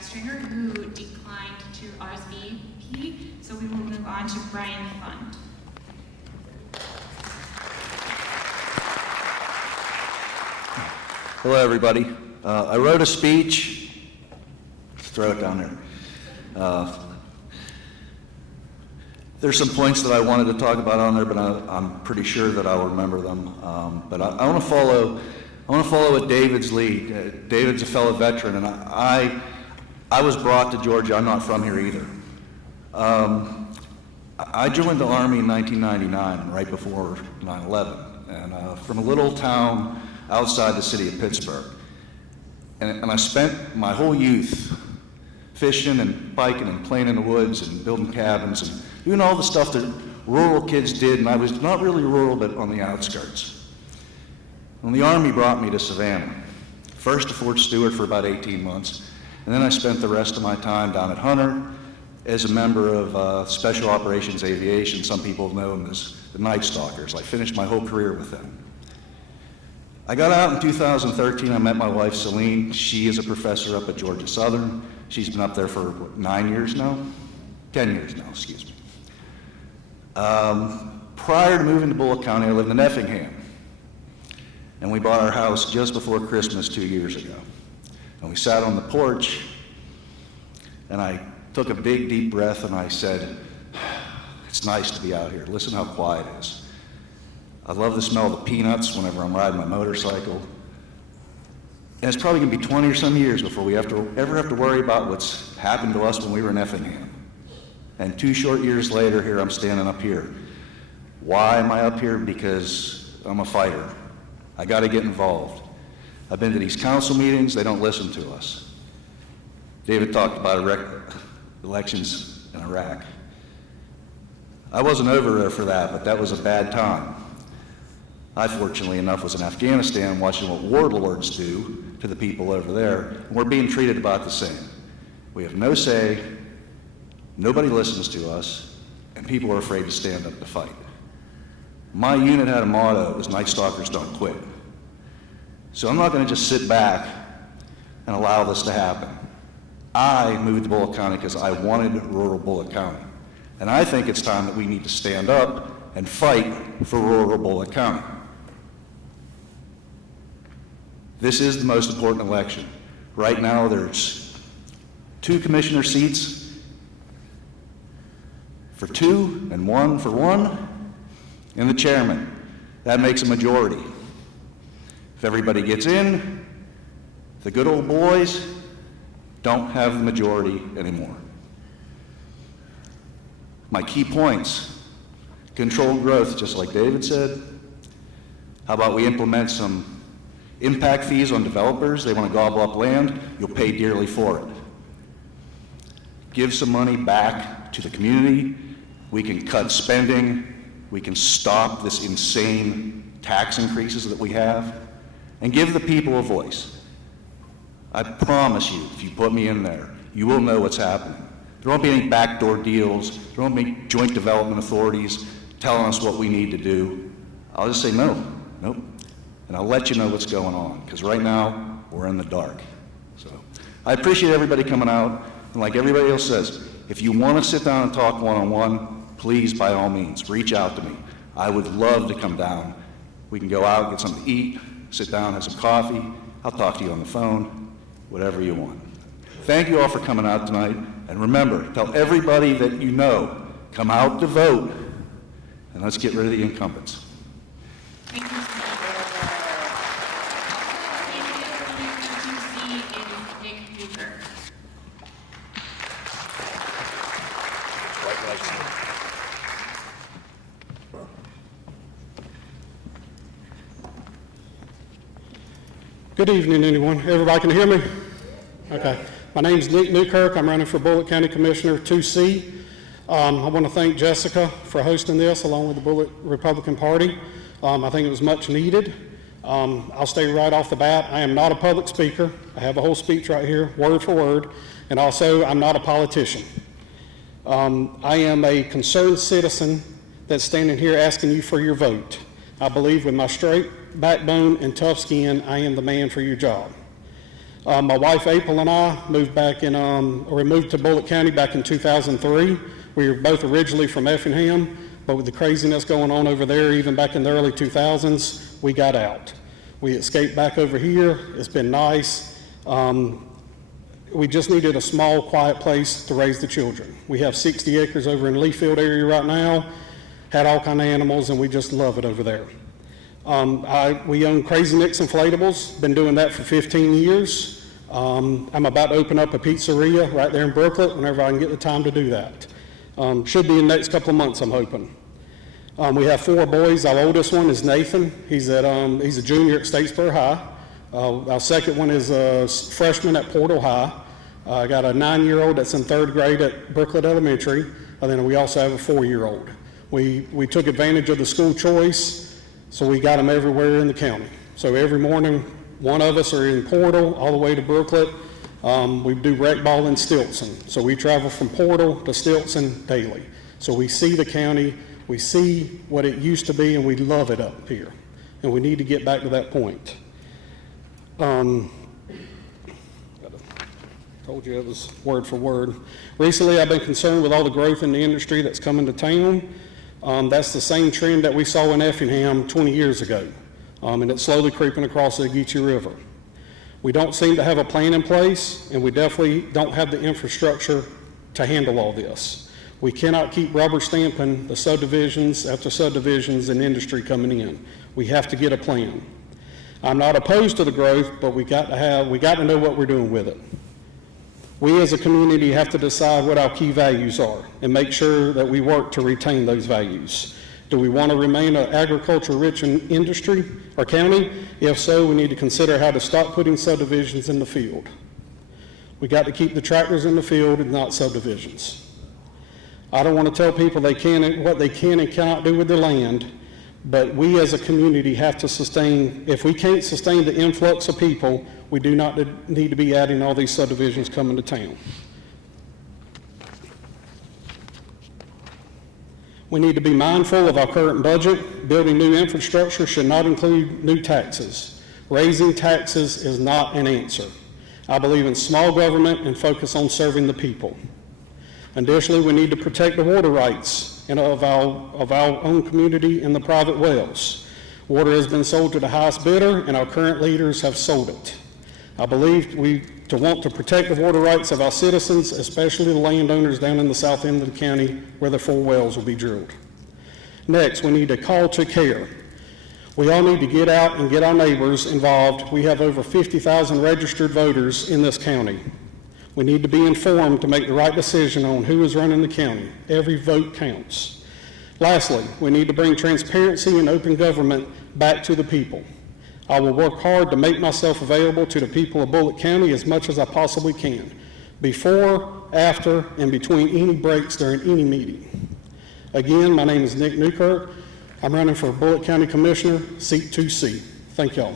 Jappy Stringer, who declined to RSVP, so we will move on to Brian Pfund. Hello, everybody. I wrote a speech. Let's throw it down there. There's some points that I wanted to talk about on there, but I'm pretty sure that I'll remember them. But I want to follow what David's lead. David's a fellow veteran, and I was brought to Georgia. I'm not from here either. I joined the Army in 1999, right before 9/11, and from a little town outside the city of Pittsburgh. And I spent my whole youth fishing and biking and playing in the woods and building cabins and doing all the stuff that rural kids did, and I was not really rural, but on the outskirts. And the Army brought me to Savannah, first to Fort Stewart for about 18 months, and then I spent the rest of my time down at Hunter as a member of Special Operations Aviation. Some people know them as the Night Stalkers. I finished my whole career with them. I got out in 2013. I met my wife, Celine. She is a professor up at Georgia Southern. She's been up there for, what, 9 years now? 10 years now, excuse me. Prior to moving to Bulloch County, I lived in Effingham. And we bought our house just before Christmas 2 years ago. And we sat on the porch, and I took a big, deep breath, and I said, it's nice to be out here. Listen how quiet it is. I love the smell of the peanuts whenever I'm riding my motorcycle. And it's probably gonna be 20 or some years before we ever have to worry about what's happened to us when we were in Effingham. And 2 short years later, here I'm standing up here. Why am I up here? Because I'm a fighter. I gotta get involved. I've been to these council meetings, they don't listen to us. David talked about elections in Iraq. I wasn't over there for that, but that was a bad time. I, fortunately enough, was in Afghanistan watching what warlords do to the people over there, and we're being treated about the same. We have no say, nobody listens to us, and people are afraid to stand up to fight. My unit had a motto, it was Night Stalkers don't quit. So I'm not gonna just sit back and allow this to happen. I moved to Bulloch County because I wanted rural Bulloch County. And I think it's time that we need to stand up and fight for rural Bulloch County. This is the most important election. Right now, there's 2 commissioner seats for 2 and 1 for 1, and the chairman. That makes a majority. If everybody gets in, the good old boys don't have the majority anymore. My key points: controlled growth, just like David said. How about we implement some impact fees on developers? They want to gobble up land, you'll pay dearly for it. Give some money back to the community. We can cut spending. We can stop this insane tax increases that we have, and give the people a voice. I promise you, if you put me in there, you will know what's happening. There won't be any backdoor deals. There won't be joint development authorities telling us what we need to do. I'll just say no, nope. And I'll let you know what's going on, because right now, we're in the dark. So I appreciate everybody coming out, and like everybody else says, if you want to sit down and talk one-on-one, please, by all means, reach out to me. I would love to come down. We can go out, get something to eat, sit down, have some coffee. I'll talk to you on the phone, whatever you want. Thank you all for coming out tonight, and remember, tell everybody that you know, come out to vote, and let's get rid of the incumbents. Thank you. Newkirk. Good evening, anyone. Everybody can hear me? Okay. My name is Newkirk. I'm running for Bulloch County Commissioner 2C. I want to thank Jessica for hosting this along with the Bulloch Republican Party. I think it was much needed. I'll stay right off the bat. I am not a public speaker. I have a whole speech right here, word for word. And also, I'm not a politician. I am a concerned citizen that's standing here asking you for your vote. I believe with my straight backbone and tough skin, I am the man for your job. My wife April and I moved moved to Bulloch County back in 2003. We were both originally from Effingham, but with the craziness going on over there, even back in the early 2000s, we got out. We escaped back over here. It's been nice. We just needed a small, quiet place to raise the children. We have 60 acres over in Leafield area right now, had all kind of animals, and we just love it over there. We own Crazy Nick's Inflatables, been doing that for 15 years. I'm about to open up a pizzeria right there in Brooklet whenever I can get the time to do that. Should be in the next couple of months, I'm hoping. We have 4 boys. Our oldest one is Nathan. He's a junior at Statesboro High. Our second one is a freshman at Portal High. I got a 9-year-old that's in 3rd grade at Brooklet Elementary, and then we also have a 4-year-old. We took advantage of the school choice, so we got them everywhere in the county. So every morning, one of us are in Portal all the way to Brooklet. We do rec ball in Stilson, so we travel from Portal to Stilson daily. So we see the county, we see what it used to be, and we love it up here, and we need to get back to that point. Told you it was word for word. Recently, I've been concerned with all the growth in the industry that's coming to town. That's the same trend that we saw in Effingham 20 years ago, and it's slowly creeping across the Geechee River. We don't seem to have a plan in place, and we definitely don't have the infrastructure to handle all this. We cannot keep rubber stamping the subdivisions after subdivisions and industry coming in. We have to get a plan. I'm not opposed to the growth, but we got to know what we're doing with it. We as a community have to decide what our key values are and make sure that we work to retain those values. Do we want to remain an agriculture-rich industry or county? If so, we need to consider how to stop putting subdivisions in the field. We got to keep the tractors in the field and not subdivisions. I don't want to tell people what they can and cannot do with their land, but we as a community have to sustain, if we can't sustain the influx of people, we do not need to be adding all these subdivisions coming to town. We need to be mindful of our current budget. Building new infrastructure should not include new taxes. Raising taxes is not an answer. I believe in small government and focus on serving the people. Additionally, we need to protect the water rights of our own community and the private wells. Water has been sold to the highest bidder, and our current leaders have sold it. I believe we want to protect the water rights of our citizens, especially the landowners down in the south end of the county where the 4 wells will be drilled. Next, we need a call to care. We all need to get out and get our neighbors involved. We have over 50,000 registered voters in this county. We need to be informed to make the right decision on who is running the county. Every vote counts. Lastly, we need to bring transparency and open government back to the people. I will work hard to make myself available to the people of Bulloch County as much as I possibly can, before, after, and between any breaks during any meeting. Again, my name is Nick Newkirk. I'm running for Bulloch County Commissioner, seat 2C. Thank y'all.